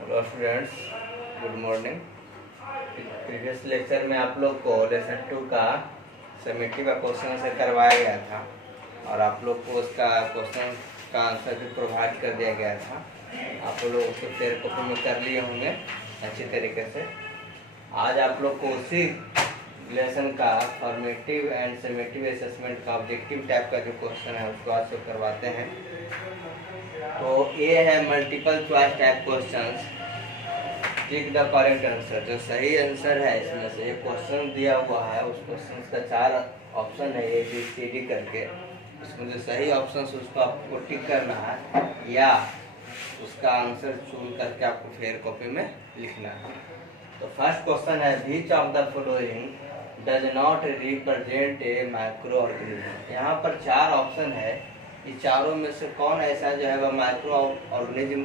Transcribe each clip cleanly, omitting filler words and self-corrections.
Hello students, good morning. Previous lecture में आप लोग को लेसन 2 का समेटिव का क्वेश्चन से करवाया गया था और आप लोग को उसका क्वेश्चन का आंसर भी प्रोवाइड कर दिया गया था। आप लोग उसको तेरे कॉपी में कर लिए होंगे अच्छी तरीके से। आज आप लोग को उसी लेसन का फॉर्मेटिव एंड समेटिव असेसमेंट का ऑब्जेक्टिव टाइप का जो क्वेश्चन है उसको आज से करवाते हैं। तो ये है multiple choice type questions. Tick the correct answer, जो सही आंसर है इसमें से एक क्वेश्चन दिया हुआ है, उस क्वेश्चन का 4 ऑप्शन है ए बी सी डी करके। उसमें जो सही ऑप्शन उसको आपको टिक करना है या उसका आंसर चुन करके आपको फेयर कॉपी में लिखना है। तो फर्स्ट क्वेश्चन है which of the following does not represent a micro organism. यहाँ पर 4 ऑप्शन है, ये चारों में से कौन ऐसा जो है वह माइक्रो ऑर्गेनिज्म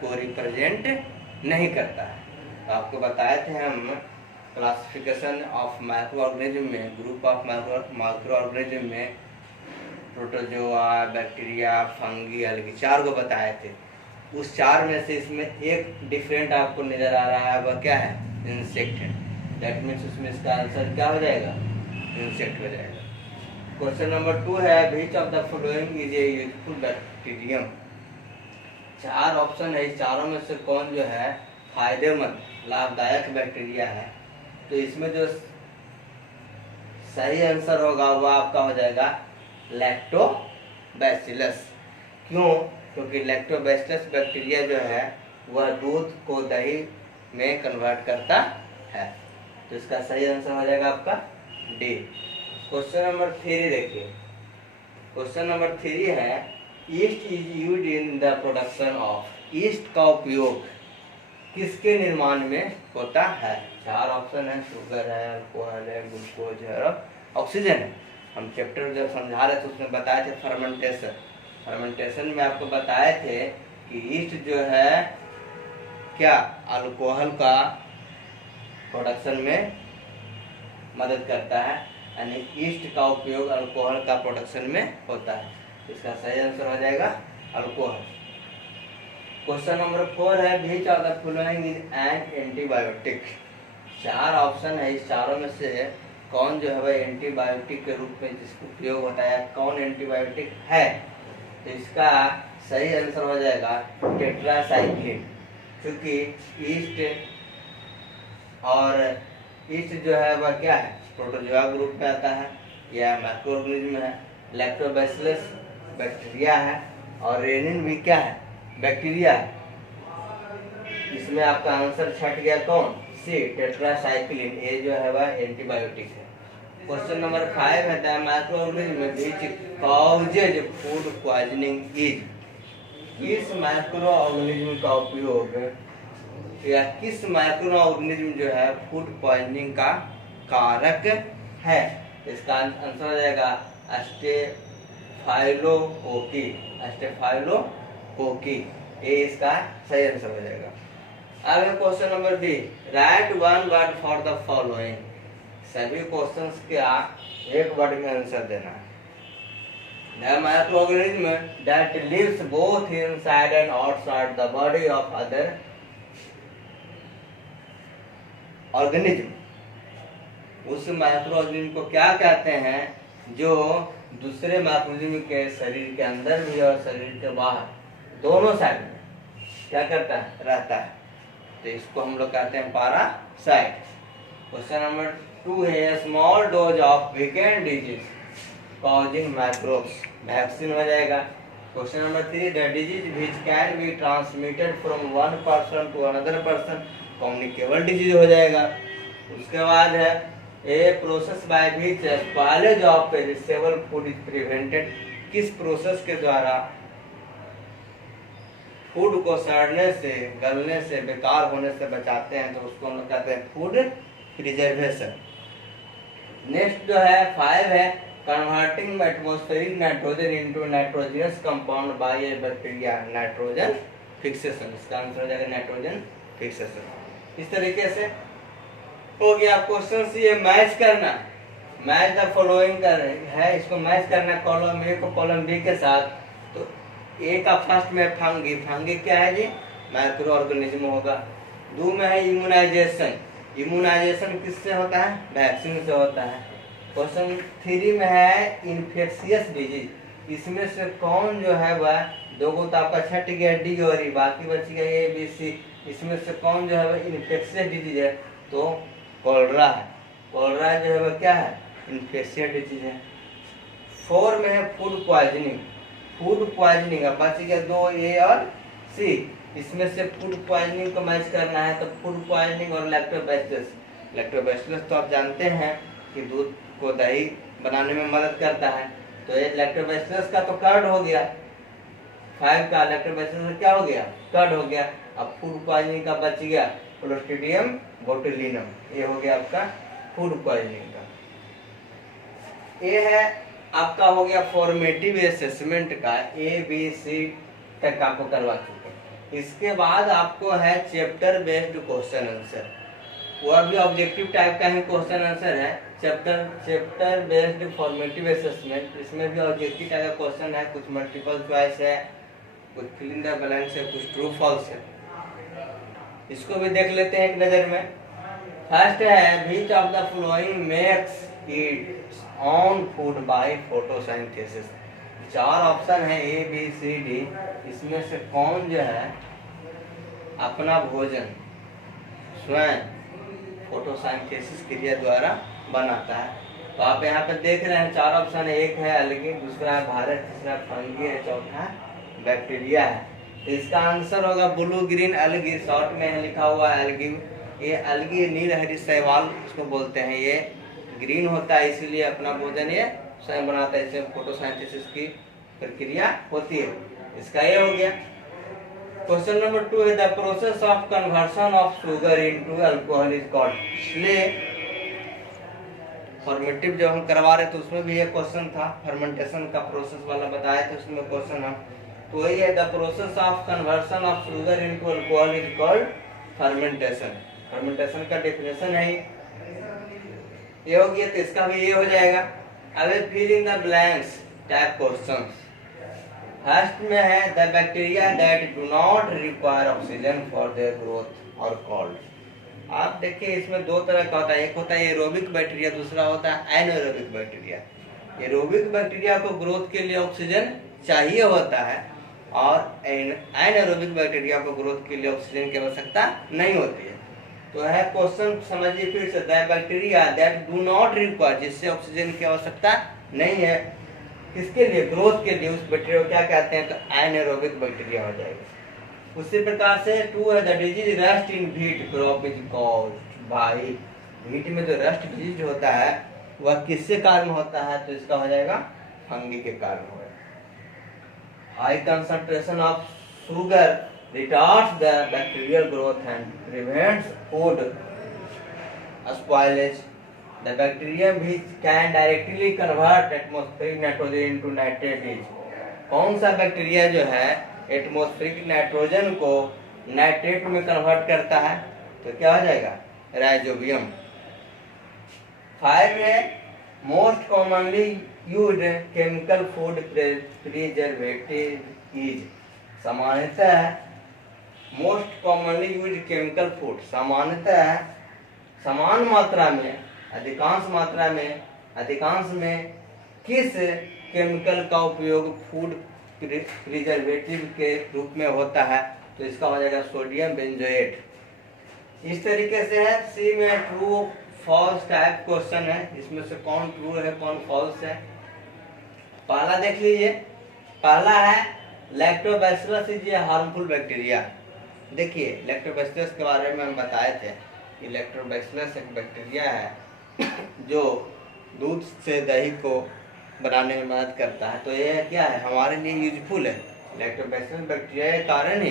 को रिप्रेजेंट नहीं करता है। तो आपको बताए थे हम क्लासिफिकेशन ऑफ माइक्रो ऑर्गेनिज्म में, ग्रुप ऑफ माइक्रो ऑर्गेनिज्म में प्रोटोजोआ, बैक्टीरिया, फंगी, अलगी 4 को बताए थे। उस 4 में से इसमें एक डिफरेंट आपको नजर आ रहा है, वह क्या है? इंसेक्ट है। दैट मीन्स उसमें इसका आंसर क्या हो जाएगा? इंसेक्ट हो जाएगा। क्वेश्चन नंबर 2 है which of the following is a useful bacterium. 4 option है, इस चारों में से कौन जो है फायदेमंद लाभदायक बैक्टीरिया है। तो इसमें जो सही आंसर होगा वह आपका हो जाएगा लैक्टोबैसिलस। क्यों? क्योंकि लैक्टोबैसिलस बैक्टीरिया जो है वह दूध को दही में कन्वर्ट करता है। तो इसका सही आंसर हो जाएगा आपका डी। क्वेश्चन नंबर 3 देखिए। क्वेश्चन नंबर 3 है east is used in the production of. East का उपयोग किसके निर्माण में होता है? 4 ऑप्शन है, शुगर है, अल्कोहल है, ग्लूकोज है और ऑक्सीजन है। हम चैप्टर जब समझा रहे थे उसमें बताए थे फर्मेंटेशन। फर्मेंटेशन में आपको बताए थे कि ईस्ट जो है क्या अल्कोहल का प्रोडक्शन में मदद करता है, यानी ईस्ट का उपयोग अल्कोहल का प्रोडक्शन में होता है। इसका सही आंसर हो जाएगा अल्कोहल। क्वेश्चन नंबर 4 है which of the following is an antibiotic. 4 option है, इस चारों में से कौन जो है वह एंटीबायोटिक के रूप में जिसका उपयोग होता है, कौन एंटीबायोटिक है? तो इसका सही आंसर हो जाएगा टेट्रासाइक्लिन। क्योंकि ईस्ट जो है वह क्या है? प्रोटोजोआ ग्रुप में आता है या माइक्रो ऑर्गेनिज्म है। लैक्टोबैसिलस बैक्टीरिया है और रेनिन भी क्या है? बैक्टीरिया है। इसमें आपका आंसर छट गया कौन? सी टेट्रासाइक्लिन। ए जो है वह एंटीबायोटिक है। क्वेश्चन नंबर 5 है the micro organism which causes food poisoning is. किस माइक्रो ऑर्गेनिज्म का उपयोग या किस माइक्रो ऑर्गेनिज्म जो है फूड पॉइजनिंग का कारक है? इसका आंसर हो जाएगा स्टेफाइलोकोकी। स्टेफाइलोकोकी, ये इसका सही आंसर हो जाएगा। आगे question number B write one word for the following. सभी क्वेश्चंस का एक वर्ड में आंसर देना है। The microorganism that lives both inside and outside the body of other organism. उस माइक्रो ऑर्गेनिज्म को क्या कहते हैं जो दूसरे माइक्रोऑर्गेनिज्म के शरीर के अंदर भी और शरीर के बाहर दोनों साइड में क्या करता है? रहता है। तो इसको हम लोग कहते हैं पैरासाइट। क्वेश्चन नंबर 2 है small dose of weakened disease causing microbes. Vaccine हो जाएगा। Question number 3 the disease which can be transmitted from one person to another person communicable disease हो जाएगा। उसके बाद है a process by which spoilage of perishable food is prevented. किस process के द्वारा फूड को सड़ने से, गलने से, बेकार होने से बचाते हैं, तो उसको हम लोग कहते हैं फूड प्रिजर्वेशन। नेक्स्ट जो है 5 है converting atmospheric nitrogen into nitrogenous compound bye ए बैक्टीरिया नाइट्रोजन फिक्सेशन। इसका आंसर हो जाएगा नाइट्रोजन फिक्सेशन। इस तरीके से हो गया क्वेश्चन। ये मैच करना, मैच द फॉलोइंग कर है, इसको मैच करना कॉलम ए को कॉलम बी के साथ। तो ए का फर्स्ट में फंगी। फंगी क्या है जी? माइक्रो ऑर्गेनिज्म होगा। 2 में है इम्यूनाइजेशन। इम्यूनाइजेशन किससे होता है? वैक्सीन से होता है। क्वेश्चन 3 में है इन्फेक्शियस डिजीज। इसमें से कौन जो है वह, दो को तो आपका छट गया डी और ई, बाकी बच गया ए बी सी। इसमें से कौन जो है वह इन्फेक्शियस डिजीज है? तो कॉलरा है। कॉलरा जो है वह क्या है? इन्फेक्शियस डिजीज है। 4 में है फूड पॉइजनिंग। फूड पॉइजनिंग अब बच गया 2 ए और सी। इसमें से फूड पॉइजनिंग को मैच करना है, तो फूड पॉइजनिंग और लैक्टोबैसिलस। लैक्टोबैसिलस तो आप जानते हैं कि दूध को दही बनाने में मदद करता है, तो ये लैक्टोबैसिलस का तो कर्ड हो गया। 5 का लैक्टोबैसिलस क्या हो गया? कर्ड हो गया। अब फूड पॉइजनिंग का बच गया क्लोस्ट्रीडियम बोटुलिनम। ये हो गया आपका फूड पॉइजनिंग का। ये है आपका हो गया फॉर्मेटिव असेसमेंट का, ए बी सी तक आपको करवा चुके। इसके बाद आपको है चैप्टर बेस्ड क्वेश्चन आंसर। वह भी ऑब्जेक्टिव टाइप का ही क्वेश्चन आंसर है। चैप्टर बेस्ड फॉर्मेटिव असेसमेंट, इसमें भी ऑब्जेक्टिव टाइप का क्वेश्चन है। कुछ मल्टीपल चॉइस है, कुछ फिल इन द ब्लैंक्स है, कुछ ट्रू फॉल्स है। इसको भी देख लेते हैं एक नजर में। फर्स्ट है which of the following makes it's on food by photosynthesis. 4 option है ए बी सी डी। इसमें से कौन जो है अपना भोजन स्वयं फोटोसिंथेसिस क्रिया द्वारा बनाता है? तो आप यहाँ पे देख रहे हैं 4 ऑप्शन है। एक है अलगी, दूसरा है भारत, तीसरा फंगी है, चौथा बैक्टीरिया है। तो इसका आंसर होगा ब्लू ग्रीन अलगी। शॉर्ट में लिखा हुआ है अलगी। ये अलगी नीलहरी शैवाल उसको बोलते हैं। ये ग्रीन होता है, इसीलिए अपना भोजन ये स्वयं बनाता है। इससे फोटोसिंथेसिस की प्रक्रिया होती है। इसका ये हो गया। क्वेश्चन नंबर 2 है the process of conversion of sugar into alcohol is called. इसलिए फॉर्मेटिव जब हम करवा रहे तो उसमें भी ये क्वेश्चन था, फर्मेंटेशन का प्रोसेस वाला बताया था उसमें क्वेश्चन हम। तो वही है the process of conversion of sugar into alcohol is called fermentation. Fermentation का डेफिनेशन है ये हो गया। तो इसका भी ये हो जाएगा। अब fill in the blanks type questions. First में है the bacteria that do not require oxygen for their growth are called. आप देखिए इसमें 2 तरह का होता है। एक होता है एरोबिक बैक्टीरिया, दूसरा होता है एनारोबिक बैक्टीरिया। एरोबिक बैक्टीरिया को ग्रोथ के लिए ऑक्सीजन चाहिए होता है और एनारोबिक बैक्टीरिया को ग्रोथ के लिए ऑक्सीजन की आवश्यकता नहीं होती है। तो है क्वेश्चन समझिए फिर से, the bacteria that do not require, जिससे ऑक्सीजन की आवश्यकता नहीं है, किसके लिए? ग्रोथ के लिए। उस बैक्टीरिया को क्या कहते हैं? तो एनारोबिक बैक्टीरिया हो जाएगा। उसी प्रकार से 2 है the disease rust in wheat crop is caused by. Wheat में जो रस्ट डिजीज होता है वह किससे कारण होता है? तो इसका हो जाएगा फंगी के कारण होगा। High concentration of sugar retards the bacterial growth and prevents food spoilage. The bacterium which can directly convert atmospheric nitrogen into nitrate is। कौन सा बैक्टीरिया जो है एटमॉस्फेरिक नाइट्रोजन को नाइट्रेट में कन्वर्ट करता है? तो क्या हो जाएगा? राइजोबियम। 5 में most commonly used chemical food preservative is. सामान्यतः most commonly use chemical food, सामान्यतः समान मात्रा में, अधिकांश में किस केमिकल का उपयोग फूड प्रिजर्वेटिव के रूप में होता है? तो इसका हो जाएगा सोडियम बेंजोएट। इस तरीके से है। सी में ट्रू फॉल्स टाइप क्वेश्चन है। इसमें से कौन ट्रू है कौन फॉल्स है? पहला देख लीजिए। पहला है lactobacillus is a harmful bacteria. देखिए लैक्टोबैसिलस के बारे में हम बताए थे कि लैक्टोबैसिलस एक बैक्टीरिया है जो दूध से दही को बनाने में मदद करता है। तो ये क्या है? हमारे लिए यूजफुल है। लैक्टोबैसिलस बैक्टीरिया के कारण ही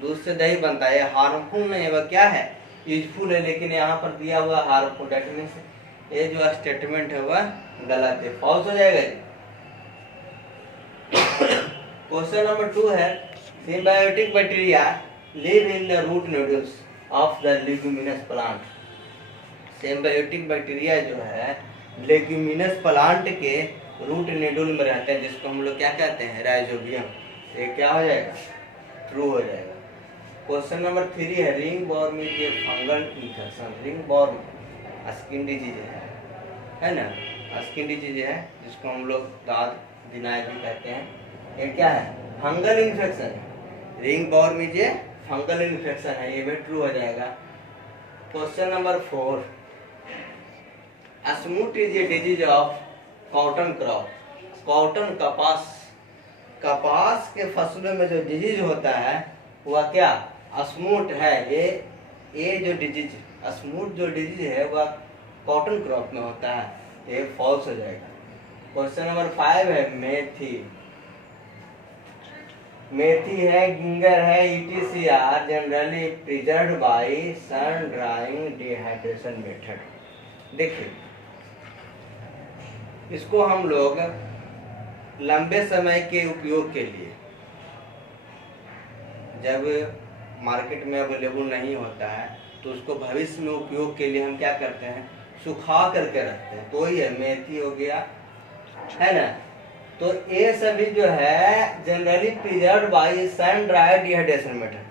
दूध से दही बनता है। हार्मफुल नहीं है, वह क्या है? यूजफुल है। लेकिन यहाँ पर दिया हुआ हार्मफुल, दैट मींस ये जो स्टेटमेंट है वह गलत है, फॉल्स हो जाएगा। क्वेश्चन नंबर 2 है symbiotic bacteria live in the root nodules of the leguminous plant। Symbiotic bacteria जो है लेग्यूमिनस प्लांट के रूट नोड्यूल में रहते हैं, जिसको हम लोग क्या कहते हैं? राइजोबियम। ये क्या हो जाएगा? ट्रू हो जाएगा। क्वेश्चन नंबर 3 है ringworm is a fungal infection. Ringworm skin disease है ना, स्किन डिजीज है जिसको हम लोग दाद दिनाई भी कहते हैं। ये क्या है? फंगल इन्फेक्शन है। Ringworm is a fungal infection है, ये भी ट्रू हो जाएगा। Question number 4 smut is a disease of cotton crop. Cotton कपास के फसलों में जो डिजीज होता है वह क्या? स्मूथ है। ये जो डिजीज स्मूथ जो डिजीज है वह कॉटन क्रॉप में होता है, ये फॉल्स हो जाएगा। क्वेश्चन नंबर 5 है मेथी। मेथी है, गिंगर है, ETC are generally preserved by sun drying dehydration method. देखिए इसको हम लोग लंबे समय के उपयोग के लिए, जब मार्केट में अवेलेबल नहीं होता है तो उसको भविष्य में उपयोग के लिए हम क्या करते हैं? सुखा करके रखते हैं। तो ये मेथी हो गया, है ना। तो ये सभी जो है generally preserved by sun dried dehydration method.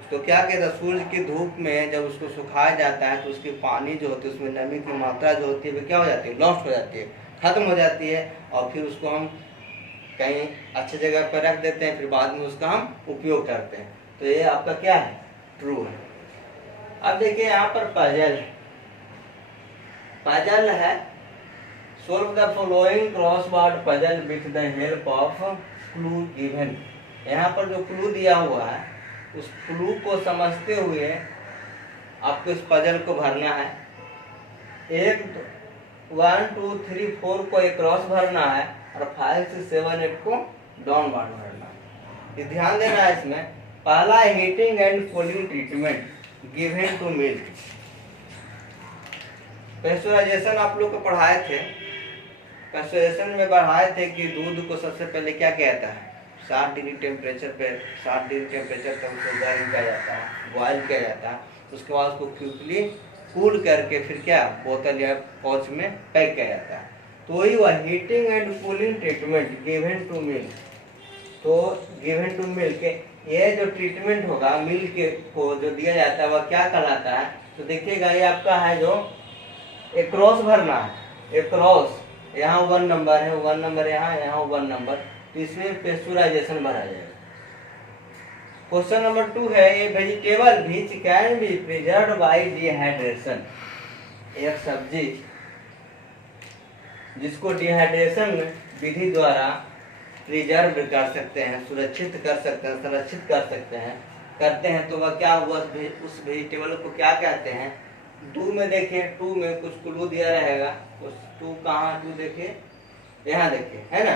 उसको क्या कहते हैं? सूर्य की धूप में जब उसको सुखाया जाता है तो उसकी पानी जो होती है उसमें नमी की मात्रा जो होती है वो क्या हो जाती है? लॉस्ट हो जाती है, खत्म हो जाती है। और फिर उसको हम कहीं अच्छी जगह पर रख देते हैं, फिर बाद में उसका हम उपयोग करते हैं। तो ये आपका क्या है? ट्रू है। अब देखिए यहाँ पर पजल है। Solve the following crossword puzzle with the help of clue given. यहाँ पर जो क्लू दिया हुआ है उस क्लू को समझते हुए आपको इस पजल को भरना है। 1 2 3 4 को एक क्रॉस भरना है और 5 6 7 8 को डाउनवर्ड भरना है। ये ध्यान देना है इसमें। पहला heating and cooling treatment given to milk. Pasteurisation आप लोग को पढ़ाए थे। पेस्चराइजेशन में पढ़ाए थे कि दूध को सबसे पहले क्या कहता है? 60 डिग्री टेम्परेचर पे 60 डिग्री टेम्परेचर तक उसको गर्म किया जाता है, बॉयल किया जाता है। उसके बाद उसको क्विकली कूल करके फिर क्या बोतल या पाउच में पैक किया जाता है। तो वही हुआ heating and cooling treatment given to milk. तो गिवन टू मिल्क ये जो ट्रीटमेंट होगा मिल्क को जो दिया जाता है वह क्या कहलाता है? तो देखिएगा ये आपका है जो एक क्रॉस भरना है। एक क्रॉस यहाँ 1 नंबर है, 1 नंबर यहाँ 1 नंबर, तो इसमें पेस्चराइजेशन भरा जाएगा। क्वेश्चन नंबर 2 है ए vegetable which can B preserved bye dehydration. एक सब्जी जिसको डिहाइड्रेशन विधि द्वारा प्रिजर्व कर सकते हैं, सुरक्षित कर सकते हैं, संरक्षित कर सकते हैं, करते हैं, तो वह क्या हुआ? उस वेजिटेबल को क्या कहते हैं? 2 में देखिए, 2 में कुछ क्लू दिया रहेगा। कुछ 2 कहाँ? 2 देखिए, यहाँ देखिए, है ना।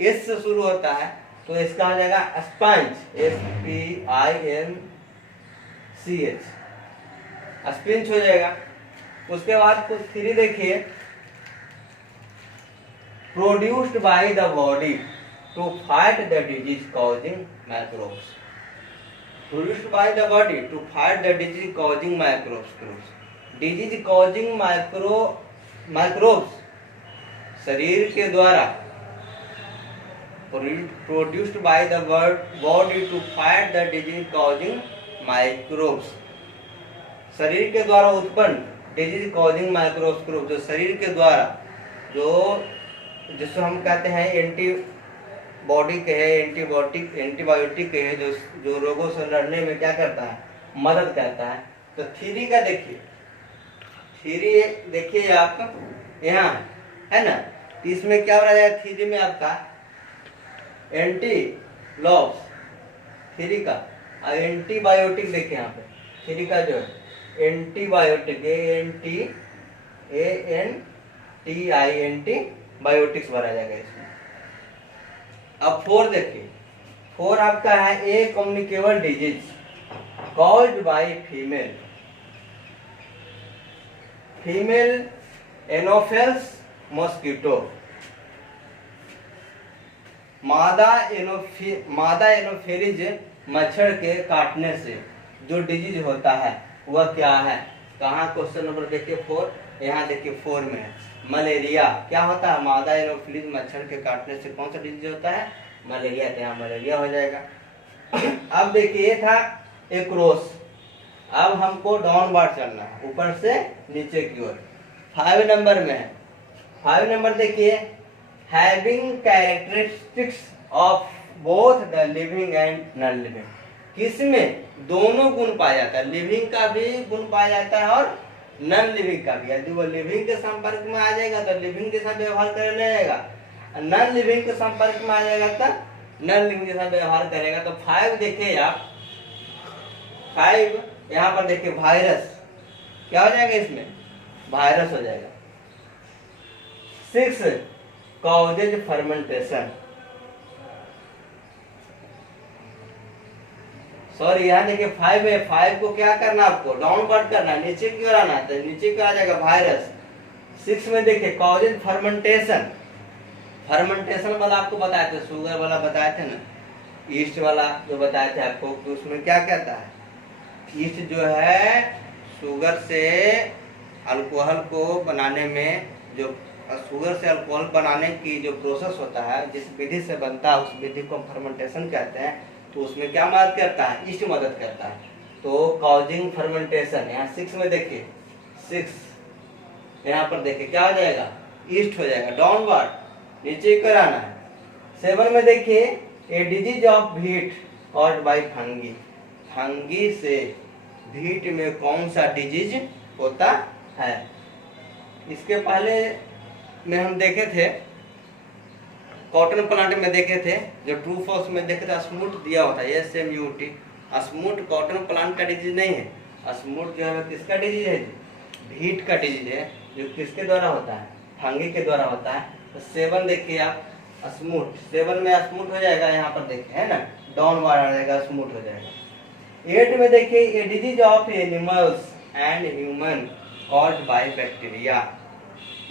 इस से शुरू होता है तो इसका हो जाएगा स्पंज, SPINCH, स्पिंच हो जाएगा। उसके बाद कुछ 3 देखिए, produced by the body to fight the disease causing microbes. Produced by the body to fight the disease causing microbes. Disease causing microbes शरीर के द्वारा produced by the body to fight the disease causing microbes. शरीर के द्वारा उत्पन्न disease causing microbes, जो शरीर के द्वारा जिसको हम कहते हैं एंटीबॉडी कहे, एंटीबायोटिक कहे, जो रोगों से लड़ने में क्या करता है? मदद करता है। तो 3 का देखिए, 3 देखिए आप यहाँ है ना। तो इसमें क्या हो रहा है? 3 में आपका एंटीलॉब्स 3 का, और एंटीबायोटिक देखिए यहाँ पे 3 का जो है एंटीबायोटिक एंटीबायोटिक्स भरा जाएगा इसमें। अब 4 देखिए, 4 आपका है a communicable disease caused by female anopheles mosquito. मादा एनोफेलिज मच्छर के काटने से जो डिजीज होता है वह क्या है? कहाँ? क्वेश्चन नंबर देखिए 4, यहाँ देखिए 4 में है मलेरिया। क्या होता है? मादा एनोफिलिस मच्छर के काटने से कौन सा डिजीज होता है? मलेरिया। तो यहाँ मलेरिया हो जाएगा। अब देखिए ये था एक्रॉस। अब हमको डाउनवर्ड चलना है, ऊपर से नीचे की ओर। 5 नंबर में है, 5 नंबर देखिए, having characteristics of both the living and non living. किसमें दोनों गुण पाया जाता है, लिविंग का भी गुण पाया जाता है और नॉन लिविंग का भी। यदि वो लिविंग के संपर्क में आ जाएगा तो लिविंग के साथ व्यवहार करने लगेगा, नॉन लिविंग के संपर्क में आ जाएगा तो नॉन लिविंग के साथ व्यवहार करेगा। तो 5 देखिए आप, 5 यहाँ पर देखिए वायरस, क्या हो जाएगा इसमें, वायरस हो जाएगा। 6 कॉजेज फर्मेंटेशन, सॉरी यहाँ देखिए 5 है, 5 को क्या करना आपको डाउनवर्ड करना है, नीचे की ओर आना है, तो नीचे की ओर आ जाएगा वायरस। 6 में देखिए कॉजेज फर्मेंटेशन, फर्मेंटेशन वाला आपको बताए थे, शुगर वाला बताए थे ना, ईस्ट वाला जो बताए थे आपको, तो उसमें क्या कहता है, ईस्ट जो है शुगर से अल्कोहल को बनाने में, जो शुगर से अल्कोहल बनाने की जो प्रोसेस होता है, जिस विधि से बनता है उस विधि को फर्मेंटेशन कहते हैं। तो उसमें क्या मदद करता है, ईस्ट मदद करता है। तो कॉजिंग फर्मेंटेशन, यहाँ 6 में देखिए, 6 यहाँ पर देखिए क्या हो जाएगा, ईस्ट हो जाएगा, डाउनवर्ड नीचे कर आना है। 7 में देखिए ए disease of heat caused by fungi, fungi से हीट में कौन सा डिजीज होता है। इसके पहले में हम देखे थे, कॉटन प्लांट में देखे थे, जो ट्रू फॉल्स में देखे थे, स्मूथ दिया होता है, SMUT, स्मूथ कॉटन प्लांट का डिजीज नहीं है। स्मूथ जो है किसका डिजीज है, हीट का डिजीज है, जो किसके द्वारा होता है, फंगी के द्वारा होता है। तो 7 देखिए आप, स्मूथ, 7 में स्मूथ हो जाएगा, यहाँ पर देखिए है ना, डाउनवर्ड आ जाएगा, स्मूथ हो जाएगा। 8 में देखिए ए disease of animals and human caused by bacteria,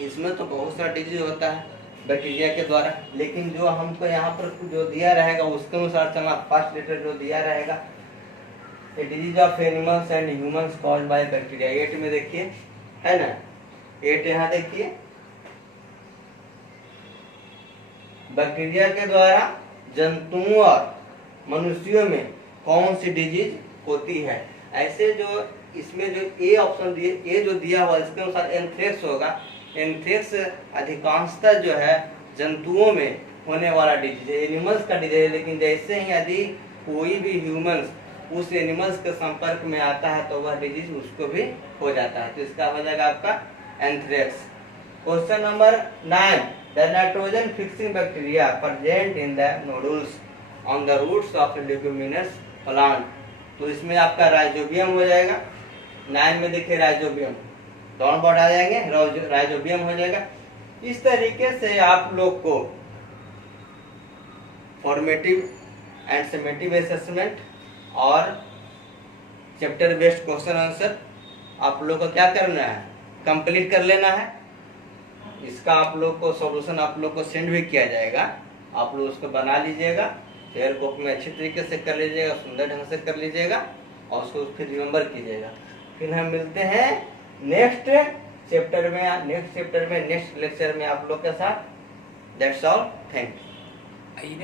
इसमें तो बहुत सारा डिजीज होता है बैक्टीरिया के द्वारा, लेकिन जो हमको यहाँ पर जो दिया रहेगा उसके अनुसार चलना। फर्स्ट लेटर जो दिया रहेगा, ए disease of animals and humans caused by bacteria. 8 में देखिए है ना, 8 यहाँ देखिए, बैक्टीरिया के द्वारा जंतुओं और मनुष्यों में कौन सी डिजीज होती है। ऐसे जो इसमें जो ए ऑप्शन दिए, ए जो दिया हुआ इसके अनुसार एंथ्रेक्स होगा। एंथ्रेक्स अधिकांशतः जो है जंतुओं में होने वाला डिजीज है, एनिमल्स का डिजीज है। लेकिन जैसे ही यदि कोई भी ह्यूमंस उस एनिमल्स के संपर्क में आता है तो वह डिजीज उसको भी हो जाता है। तो इसका हो जाएगा आपका anthrax. Question number 9, the nitrogen fixing bacteria present in the nodules on the roots of leguminous plant. तो इसमें आपका राइजोबियम हो जाएगा। 9 में देखिए राइजोबियम, डाउनवर्ड आ जाएंगे, राइजोबियम हो जाएगा। इस तरीके से आप लोग को फॉर्मेटिव एंड समेटिव असेसमेंट और चैप्टर बेस्ड क्वेश्चन आंसर आप लोग को क्या करना है, कंप्लीट कर लेना है। इसका आप लोग को सॉल्यूशन आप लोग को सेंड भी किया जाएगा, आप लोग उसको बना लीजिएगा, फेयर कॉपी में अच्छी तरीके से कर लीजिएगा, सुंदर ढंग से कर लीजिएगा और उसको फिर रिमेम्बर कीजिएगा। फिर हम मिलते हैं नेक्स्ट चैप्टर में, नेक्स्ट लेक्चर में आप लोग के साथ। That's all, thank you.